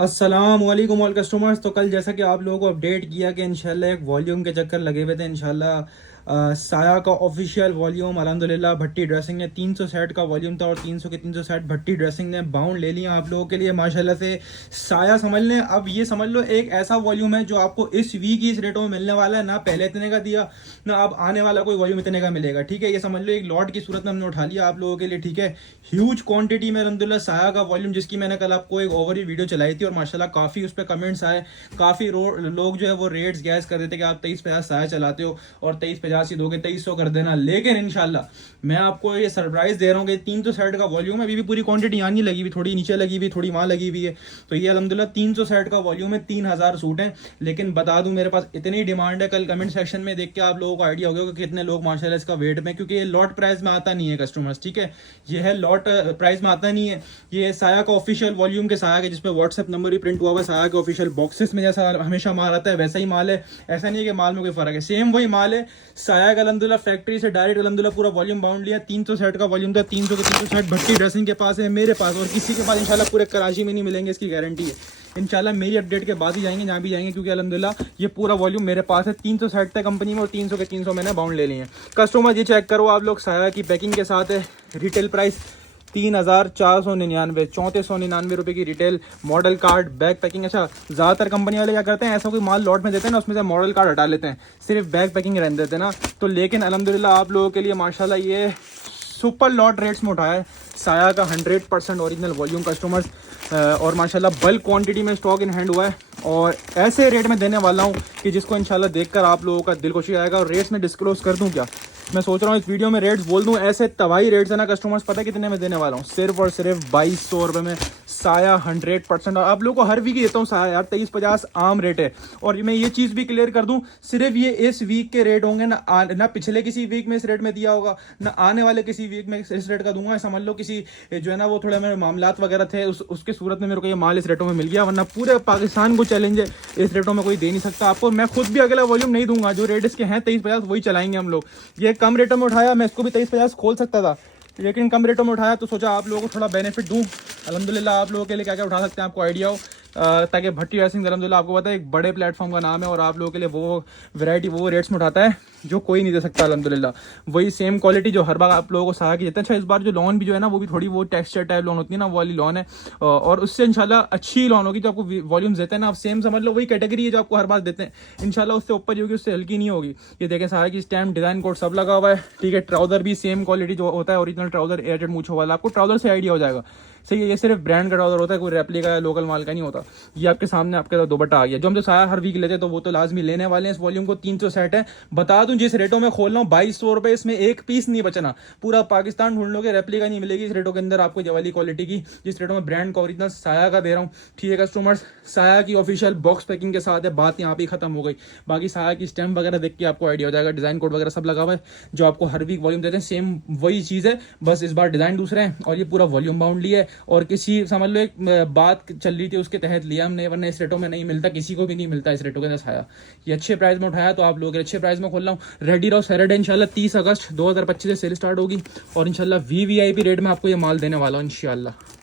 अस्सलाम वालेकुम all customers. तो कल जैसा कि आप लोगों को अपडेट किया कि इंशाल्लाह एक वॉल्यूम के चक्कर लगे हुए थे। इंशाल्लाह साया का ऑफिशियल वॉल्यूम अल्हम्दुलिल्लाह भट्टी ड्रेसिंग ने 300 सेट का वॉल्यूम था और 300 के 300 सेट भट्टी ड्रेसिंग ने बाउंड ले लिया आप लोगों के लिए माशाल्लाह से। साया समझ लें, अब ये समझ लो एक ऐसा वॉल्यूम है जो आपको इस वीक ही इस रेटों में मिलने वाला है। ना पहले इतने का दिया, ना अब आने वाला कोई वॉल्यूम इतने का मिलेगा। ठीक है, ये समझ लो एक लॉट की सूरत में हमने उठा लिया आप लोगों के लिए। ठीक है, ह्यूज क्वांटिटी में अल्हम्दुलिल्लाह साया का वॉल्यूम, जिसकी मैंने कल आपको एक ओवरव्यू वीडियो चलाई थी और माशाल्लाह काफ़ी उस पर कमेंट्स आए। काफ़ी लोग जो है वो रेट्स गैस कर देते कि आप 2350 साया चलाते हो और 2350 ही दोगे, 2300 कर देना। लेकिन इंशाल्लाह मैं आपको ये सरप्राइज दे रहा हूँ कि 300 सेट का वॉल्यूम है। अभी भी पूरी क्वांटिटी यहाँ नहीं लगी हुई, थोड़ी नीचे लगी हुई, थोड़ी वहाँ लगी हुई है। तो ये अल्हम्दुलिल्लाह 300 सेट का वॉल्यूम है, 3000 सूट है। लेकिन बता दूं मेरे पास इतनी डिमांड है, कल कमेंट सेक्शन में देख के आप लोगों को आइडिया हो गया कि कितने लोग माशाल्लाह इसका वेट में, क्योंकि ये लॉट प्राइस में आता नहीं है कस्टमर्स। ठीक है, ये है लॉट प्राइस में आता नहीं है। ये साया का ऑफिशियल वॉल्यूम के साया के जिस पे व्हाट्सएप नंबर भी प्रिंट हुआ हुआ है। साया के ऑफिशियल बॉक्सेस में जैसा हमेशा माल आता है वैसा ही माल है। ऐसा नहीं है कि माल में कोई फर्क है, सेम वही माल है। साया का अल्हम्दुलिल्लाह फैक्ट्री से डायरेक्ट अल्हम्दुलिल्लाह पूरा वॉल्यूम बाउंड लिया। 300 सेट का वॉल्यूम था, 300 के 300 सेट भट्टी ड्रेसिंग के पास है, मेरे पास और किसी के पास इंशाल्लाह पूरे कराची में नहीं मिलेंगे, इसकी गारंटी है। इंशाल्लाह मेरी अपडेट के बाद ही जाएंगे जहाँ भी जाएंगे, क्योंकि अल्हम्दुलिल्लाह ये पूरा वॉल्यूम मेरे पास है। 300 सेट था कंपनी में और 300 के 300 मैंने बाउंड ले लिए हैं। कस्टमर ये चेक करो आप लोग, साया की पैकिंग के साथ है। रिटेल प्राइस 3499, 3499 रुपये की retail. Model card, bag packing. अच्छा, ज़्यादातर कंपनी वाले क्या करते हैं, ऐसा कोई माल लॉट में देते हैं ना, उसमें से मॉडल कार्ड हटा लेते हैं, सिर्फ बैग पैकिंग रहने देते हैं ना। तो लेकिन अल्हम्दुलिल्लाह आप लोगों के लिए माशाल्लाह ये सुपर लॉट रेट्स में उठाया है साया का 100% ओरिजिनल वॉल्यूम कस्टमर्स। और माशाल्लाह बल्क क्वांटिटी में स्टॉक इन हैंड हुआ है और ऐसे रेट में देने वाला हूँ कि जिसको इंशाल्लाह देखकर आप लोगों का दिल खुशी आएगा। और रेट्स में डिस्क्लोज कर दूँ क्या, मैं सोच रहा हूँ इस वीडियो में रेट्स बोल दूँ, ऐसे तबाही रेट्स है ना कस्टमर्स। पता है कितने में देने वाला हूँ? सिर्फ और सिर्फ 2200 रुपये में साया 100%। और आप लोगों को हर वीक ही देता हूँ साया यार, 2350 आम रेट है। और मैं ये चीज़ भी क्लियर कर दूँ, सिर्फ ये इस वीक के रेट होंगे, ना पिछले किसी वीक में इस रेट में दिया होगा, ना आने वाले किसी वीक में इस रेट का दूंगा। समझ लो किसी जो है ना वो थोड़े मेरे मामलात वगैरह थे, उसके सूरत में मेरे को ये माल इस रेटों में मिल गया, वरना पूरे पाकिस्तान को चैलेंज है, इस रेटों में कोई दे नहीं सकता आपको। मैं खुद भी अगला वॉल्यूम नहीं दूंगा, जो रेट इसके हैं 2350 वही चलाएंगे हम लोग। ये कम रेटों में उठाया, मैं इसको भी 2350 खोल सकता था, लेकिन कम रेटों में उठाया तो सोचा आप लोगों को थोड़ा बेनिफिट दूं। अल्हम्दुलिल्लाह आप लोगों के लिए क्या क्या उठा सकते हैं आपको आइडिया हो, ताकि भट्टी ड्रेसिंग अल्हम्दुलिल्लाह आपको पता है एक बड़े प्लेटफॉर्म का नाम है और आप लोगों के लिए वो वैरायटी वो रेट्स में उठाता है जो कोई नहीं दे सकता अल्हम्दुलिल्लाह। वही सेम क्वालिटी जो हर बार आप लोगों को साया की देते हैं। अच्छा, इस बार जो लॉन भी जो है ना वो भी थोड़ी वो टेक्सचर टाइप लॉन होती है ना, वो वाली लॉन है और उससे इंशाल्लाह अच्छी लॉन होगी। जो आपको वॉल्यूम्स देते हैं ना, आप सेम समझ लो वही कैटेगरी है जो आपको हर बार देते हैं। इंशाल्लाह उससे ऊपर ही होगी, उससे हल्की नहीं होगी। ये देखें साया की स्टैम्प, डिजाइन कोड सब लगा हुआ है। ठीक है, ट्राउजर भी सेम क्वालिटी जो होता है ओरिजिनल ट्राउजर, एयरटेड मूछों वाला, आपको ट्राउजर से आइडिया हो जाएगा। सही है, ये सिर्फ ब्रांड का ट्राउजर होता है, कोई रेप्लिका या लोकल माल का नहीं होता। ये आपके सामने आपके दुपट्टा आ गया, जो हम तो साया हर वीक लेते हैं तो वो तो लाजमी लेने वाले हैं। इस वॉल्यूम को 300 सेट है, बता दूं जिस रेटों में खोल रहा हूँ 2200 रुपये, इसमें एक पीस नहीं बचना। पूरा पाकिस्तान ढूंढ लोगे, रेप्लिका नहीं मिलेगी इस रेटों के अंदर आपको, ये वाली क्वालिटी की, जिस रेटों में ब्रांड का ओरिजिनल साया का दे रहा हूँ। ठीक है कस्टमर्स, साया की ऑफिशियल बॉक्स पैकिंग के साथ है, बात यहाँ पे खत्म हो गई। बाकी साया की स्टैम्प वगैरह देख के आपको आइडिया हो जाएगा, डिजाइन कोड वगैरह सब लगा हुआ है, जो आपको हर वीक वॉल्यूम देते हैं सेम वही चीज़ है, बस इस बार डिजाइन दूसरे हैं और ये पूरा वॉल्यूम बाउंड लिया है। और किसी समझ लो एक बात चल रही थी उसके तहत लिया हमने, वरना इस रेटों में नहीं मिलता, किसी को भी नहीं मिलता इस रेटों के अंदर साया। ये अच्छे प्राइस में उठाया तो आप लोग अच्छे प्राइस में खोल रहा हूँ। रेडी रहो, सैटरडे इंशाल्लाह 30 अगस्त 2025 से सेल स्टार्ट होगी और इंशाल्लाह वीवीआईपी रेट में आपको ये माल देने वाला हूँ इंशाल्लाह।